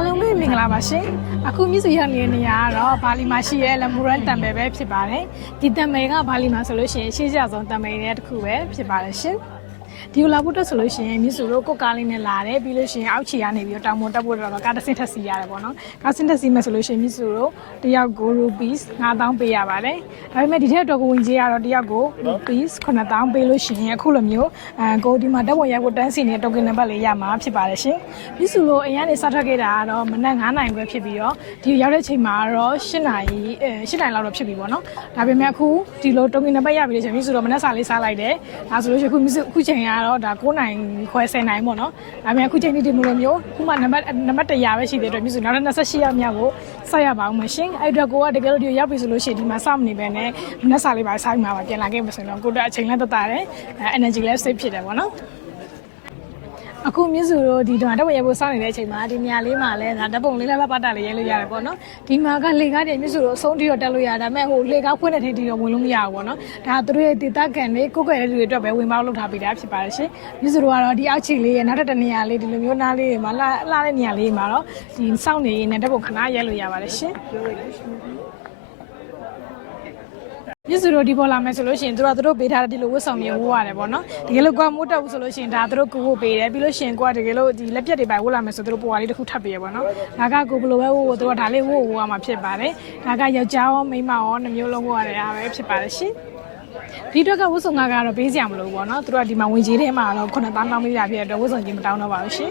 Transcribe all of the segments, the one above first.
အားလုံးပဲမင်္ဂလာပါရှင်အခုမြစ်စုရောက်နေတဲ့နေရာကတော့ဘာလီမှာရှိရဲလမူရန်တံပယ်ပဲဖြစ်ပါတယ်ဒီတံပယ်ကဘာလီမှာဆိုလို့ရှိရင်ရှေးကြဆုံးတံပယ်တွေတစ်ခုပဲဖြစ်ပါတယ်ရှင် ဒီလိုလာဖို့တော့ဆိုလို့ရှိရင်မြစ်စုတို့ကိုကားလေးနဲ့လာတယ်ပြီးလို့ရှိရင်အောက်ခြေကနေပြီးတော့တောင်ပေါ်တက်ဖို့တော့ကားတစ်ဆင့်ထက်စီရတယ်ပေါ့နော်ကားဆင့်ထက်စီမယ်ဆိုလို့ရှိရင်မြစ်စုတို့တယောက်ကို rupees 9000ပေးရပါတယ်ဒါပေမဲ့ဒီထက်တော့ကိုဝင်ကြီးကတော့တယောက်ကို rupees 9000ပေးလို့ရှိရင်အခုလိုမျိုးအဲကိုဒီမှာတက်ဝင်ရိုက်ဖို့တန်းစီနေတဲ့ token နံပါတ်လေးရမှာဖြစ်ပါတယ်ရှင်မြစ်စုတို့အရင်ကနေစထွက်ခဲ့တာကတော့မနက်9နိုင်ခွဲဖြစ်ပြီးတော့ဒီရောက်တဲ့ချိန်မှာတော့10နိုင်အဲ10နိုင်လောက်တော့ဖြစ်ပြီပေါ့နော်ဒါပေမဲ့အခုဒီလို token နံပါတ်ရပြီလို့ဆိုရင်မြစ်စုတို့မနက်စာလေးစားလိုက်တယ်ဒါဆိုလို့ရှိရင်အခုမြစ်စုအခုချိန်ကတော့ဒါ9နိုင်ခွဲ10နိုင်ပေါ့နော်ဒါပေမဲ့အခုချိန်ဒီဒီလိုမျိုးခုမှနံပါတ်နံပါတ်100ပဲရှိသေးတယ်မြစ်စုနောက်ထပ်28ရက်မြောက်ကိုဆက်ရပါအောင်မရှင်အဲ့အတွက်ကိုကတကယ်လို့ဒီရောက်ပြီဆိုလို့ရှိရင်ဒီမှာစောင့်နေပဲနဲ့မနက်စာလေးပါစားပြီးမှပါပြန်လာခဲ့မှာဆိုရင်တော့ကိုတို့အချိန်လည်းတက်တာတယ်အဲ energy လည်း save ဖြစ်တယ်ပေါ့နော် အခုမြစ်စုတို့ဒီတော့ဓာတ်ပုံရိုက်ဖို့စောင့်နေတဲ့အချိန်မှာဒီနေရာလေးမှာလည်းဒါဓာတ်ပုံလေးလားလားပတ်တာလေးရိုက်လို့ရတယ်ပေါ့နော်ဒီမှာကလေကားတွေမြစ်စုတို့အဆုံးထိတော့တက်လို့ရဒါပေမဲ့ဟိုလေကားဖွင့်တဲ့ထိတီတော့ဝင်လို့မရဘူးပေါ့နော်ဒါသူတို့ရဲ့ဒေတာကန်လေးကိုယ်ကွယ်တဲ့လူတွေအတွက်ပဲဝင်ပေါက်လုပ်ထားပေးတာဖြစ်ပါတယ်ရှင်မြစ်စုတို့ကတော့ဒီအောက်ခြေလေးရဲ့နောက်ထပ်တစ်နေရာလေးဒီလိုမျိုးနားလေးတွေမှာလှလှတဲ့နေရာလေးမှာတော့ဒီစောင့်နေနေဓာတ်ပုံခဏရိုက်လို့ရပါတယ်ရှင် မြစ်စုတို့ဒီပေါ်လာမယ်ဆိုလို့ရှိရင်တို့ကတို့ပေးထားတဲ့ဒီလိုဝတ်ဆောင်မျိုးဝတ်ရတယ်ပေါ့နော်တကယ်လို့ကိုကမိုးတက်ဘူးဆိုလို့ရှိရင်ဒါတို့ကိုဝတ်ပေးတယ်ပြီးလို့ရှိရင်ကိုကတကယ်လို့ဒီလက်ပြက်တွေပိုင်ဝတ်လာမယ်ဆိုတို့ပေါ်ဝါလေးတစ်ခုထပ်ပေးရပေါ့နော်ဒါကကိုဘလိုပဲဝတ်ဝတ်တို့ကဒါလေးဝတ်ဝတ်ရမှာဖြစ်ပါတယ်ဒါကယောက်ျားရောမိန်းမရောနှမျိုးလုံးဝတ်ရတဲ့အားပဲဖြစ်ပါတယ်ရှင်ဒီတော့ကဝတ်ဆောင်ကတော့ပေးစရာမလိုဘူးပေါ့နော်တို့ကဒီမှာဝင်ကြီးထဲမှာတော့9000တောင်းပေးရပြည့်တော့ဝတ်ဆောင်ကြီးမတောင်းတော့ပါဘူးရှင်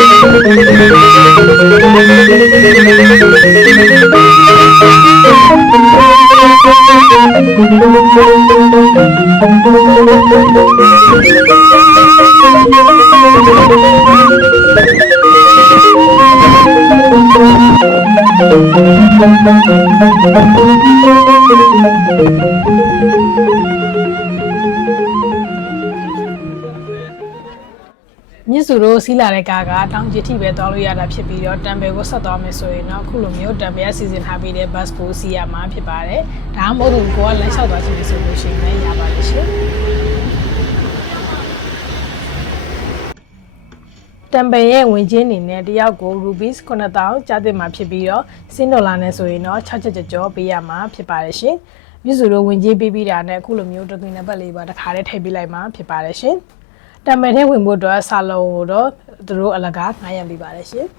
မြ စ်စုတို့စီးလာတဲ့ကားကတောင်ကျစ်ထိပဲသွားလို့ရတာဖြစ်ပြီးတော့တံပယ်ကိုဆက်သွားမယ်ဆိုရင်တော့အခုလိုမျိုးတံပယ်ကစီစဉ်ထားပြီးတဲ့ bus ကိုစီးရမှာဖြစ်ပါတယ်။ဒါမှမဟုတ်ဘူးကိုကလမ်းလျှောက်သွားချင်တယ်ဆိုလို့ရှိရင်လည်းရပါလိမ့်ရှင်။တံပယ်ရဲ့ဝင်ချင်းအနေနဲ့တယောက်ကို rupees 9000ကျသင့်မှာဖြစ်ပြီးတော့စင်းဒေါ်လာနဲ့ဆိုရင်တော့6ချက်ချက်ကျော်ပေးရမှာဖြစ်ပါတယ်ရှင်။မြစ်စုတို့ဝင်ချင်းပေးပြီးတာနဲ့အခုလိုမျိုးတသွင်းနံပါတ်လေးပါတစ်ခါတည်းထည့်ပေးလိုက်မှာဖြစ်ပါတယ်ရှင်။ တံမယ်ထဲဝင်ဖို့အတွက်ဆာလုံကိုတော့သူတို့အလကား900ပေးပါတယ်ရှင်။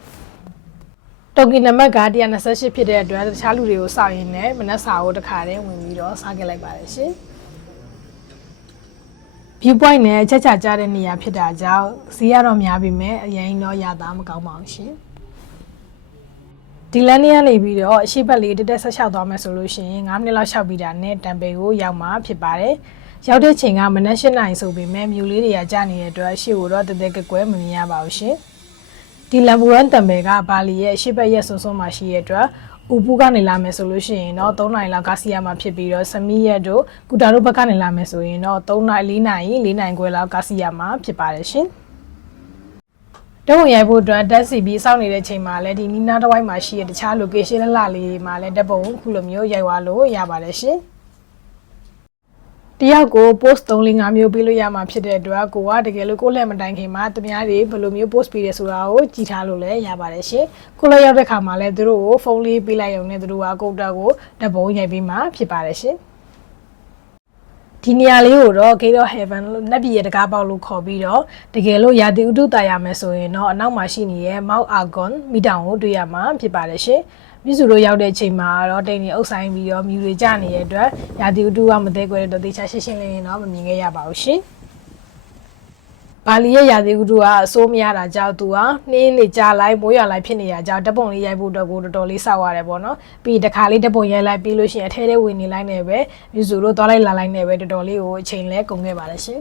တိုကီနံပါတ်က128ဖြစ်တဲ့အတွက်တခြားလူတွေကိုစောင့်ရင်းနဲ့မနက်စာကိုတစ်ခါတည်းဝင်ပြီးတော့စားခဲ့လိုက်ပါတယ်ရှင်။ view point နဲ့ချက်ချကြတဲ့နေရာဖြစ်တာကြောင့်ဈေးရတော့များပြီမဲ့အရင်တော့ရတာမကောင်းပါဘူးရှင်။ဒီလမ်းနေရနေပြီးတော့အရှိဘက်လေးတက်တက်ဆက်လျှောက်သွားမယ်ဆိုလို့ရှိရင်9မိနစ်လောက်လျှောက်ပြီးတာနဲ့တံပေကိုရောက်မှာဖြစ်ပါတယ်။ ရောက်တဲ့ချိန်ကမနက်၈နာရီဆိုပေမဲ့မြူလေးတွေကကြာနေတဲ့အတွက်ရှေ့ကိုတော့တသက်ကွယ်မမြင်ရပါဘူးရှင်။ဒီလမ်ဘူရန်တံပေကဘာလီရဲ့အရှိဘက်ရဲ့ဆွန်းဆွန်းမှာရှိတဲ့အတွက်ဥပူကနေလာမယ်ဆိုလို့ရှိရင်တော့3နိုင်လောက်ကစီရမှာဖြစ်ပြီးတော့စမီရက်တို့ကုတာတို့ဘက်ကနေလာမယ်ဆိုရင်တော့3နိုင်4နိုင်4နိုင်ခွဲလောက်ကစီရမှာဖြစ်ပါတယ်ရှင်။တုံးရိုက်ဖို့အတွက်တက်စီပြီးစောင့်နေတဲ့ချိန်မှာလည်းဒီနီနာတစ်ဝိုက်မှာရှိတဲ့တခြား location လှလှလေးမှာလည်းတက်ပုံခုလိုမျိုးရိုက်သွားလို့ရပါတယ်ရှင်။ တယောက်ကို post 3-5မျိုးပေးလို့ရမှာဖြစ်တဲ့အတွက်ကိုကတကယ်လို့ကိုယ့်လက်မတိုင်ခင်မှာတမားတွေဘယ်လိုမျိုး post ပေးရဲဆိုတာကိုကြည်ထားလို့လည်းရပါတယ်ရှင်ကိုလည်းရောက်တဲ့ခါမှာလည်းသူတို့ကိုဖုန်းလေးပေးလိုက်ရုံနဲ့သူတို့ကကုတ်တာကိုတပုံရိုက်ပေးမှာဖြစ်ပါတယ်ရှင်ဒီနေရာလေးကိုတော့ Gate of Heaven လို့နတ်ပြည်ရဲ့တကားပေါက်လို့ခေါ်ပြီးတော့တကယ်လို့ရာသီဥတုတာရမယ်ဆိုရင်တော့အနောက်မှာရှိနေတဲ့ Mount Argon မိတောင်ကိုတွေ့ရမှာဖြစ်ပါတယ်ရှင်။ မြစုတို့ရောက်တဲ့အချိန်မှာတော့တိန်နေအုပ်ဆိုင်ပြီးတော့မြူတွေကြနေတဲ့အတွက်ရာသီဥတုကမသေးခွဲတဲ့တော့တေချာရှင်းရှင်းလင်းလင်းတော့မမြင်ခဲ့ရပါဘူးရှင်ဘာလီရဲ့ရာသီဥတုကအစိုးမရတာကြောင့်သူကနှင်းနေကြလိုက်မိုးရွာလိုက်ဖြစ်နေရကြောင့်ဓပုံလေးရိုက်ဖို့အတွက်ကိုတော်တော်လေးစောက်ရတယ်ပေါ့နော်ပြီးတခါလေးဓပုံရိုက်လိုက်ပြီးလို့ရှိရင်အထဲထဲဝင်နေလိုက်နေပဲမြစုတို့သွားလိုက်လာလိုက်နေပဲတော်တော်လေးကိုအချိန်လဲကုန်ခဲ့ပါတယ်ရှင်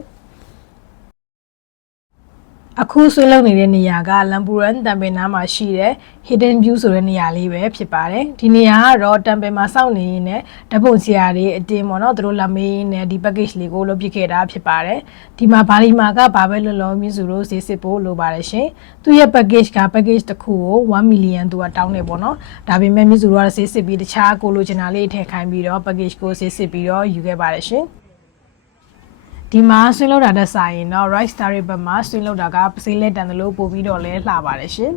အခုဆွေးလုံနေတဲ့နေရာကလမ်ပူရန်တမ်ပင်နားမှာရှိတဲ့ Hidden View ဆိုတဲ့နေရာလေးပဲဖြစ်ပါတယ်ဒီနေရာကတော့တမ်ပင်မှာစောင့်နေရင်းနဲ့ဓာတ်ပုံဆရာတွေအတင်းပေါ့နော်သူတို့လာမေးရင်းနဲ့ဒီ package လေးကိုလုပ်ပြခဲ့တာဖြစ်ပါတယ်ဒီမှာဘာလီမာကဘာပဲလောလောမြင့်စုလို့ဈေးစစ်ဖို့လိုပါတယ်ရှင်သူရဲ့ package က package တစ်ခုကို1 million သူကတောင်းနေပေါ့နော်ဒါပေမဲ့မြင့်စုတို့ကဈေးစစ်ပြီးတခြားကိုလိုချင်တာလေးထည့်ခိုင်းပြီးတော့ package ကိုဈေးစစ်ပြီးတော့ယူခဲ့ပါတယ်ရှင် ဒီမှာဆွင်းလောက်တာတက်ဆိုင်ရင်တော့ right star ရဲ့ဘက်မှာဆွင်းလောက်တာကပစိလက်တန်တယ်လို့ပို့ပြီးတော့လဲလှပါတယ်ရှင်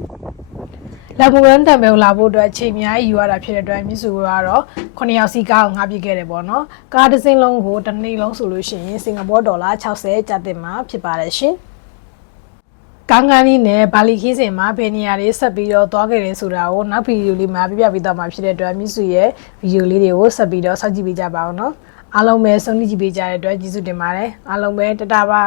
။လက်ဘူရန်တံပဲကိုလာဖို့အတွက်အချိန်အများကြီးယူရတာဖြစ်တဲ့အတွက်မြစ်စုကတော့9ယောက်စီကားကိုငှားပြခဲ့တယ်ပေါ့နော်။ကားတစ်စင်းလုံးကိုတစ်နေ့လုံးဆိုလို့ရှိရင်စင်ကာပူဒေါ်လာ60ကျပ်တင်မှာဖြစ်ပါတယ်ရှင်။ကောင်းကောင်းလေးနဲ့ဘာလီခင်းစင်မှာဘယ်နေရာတွေဆက်ပြီးတော့သွားခဲ့တယ်ဆိုတာကိုနောက်ဗီဒီယိုလေးမှာပြပြပေးတော့မှာဖြစ်တဲ့အတွက်မြစ်စုရဲ့ဗီဒီယိုလေးတွေကိုဆက်ပြီးတော့စောင့်ကြည့်ပေးကြပါဦးနော်။ အားလုံးပဲဆုံးဖြတ်ကြည့်ပေးကြတဲ့အတွက်ကျေးဇူးတင်ပါတယ်အားလုံးပဲတတပါ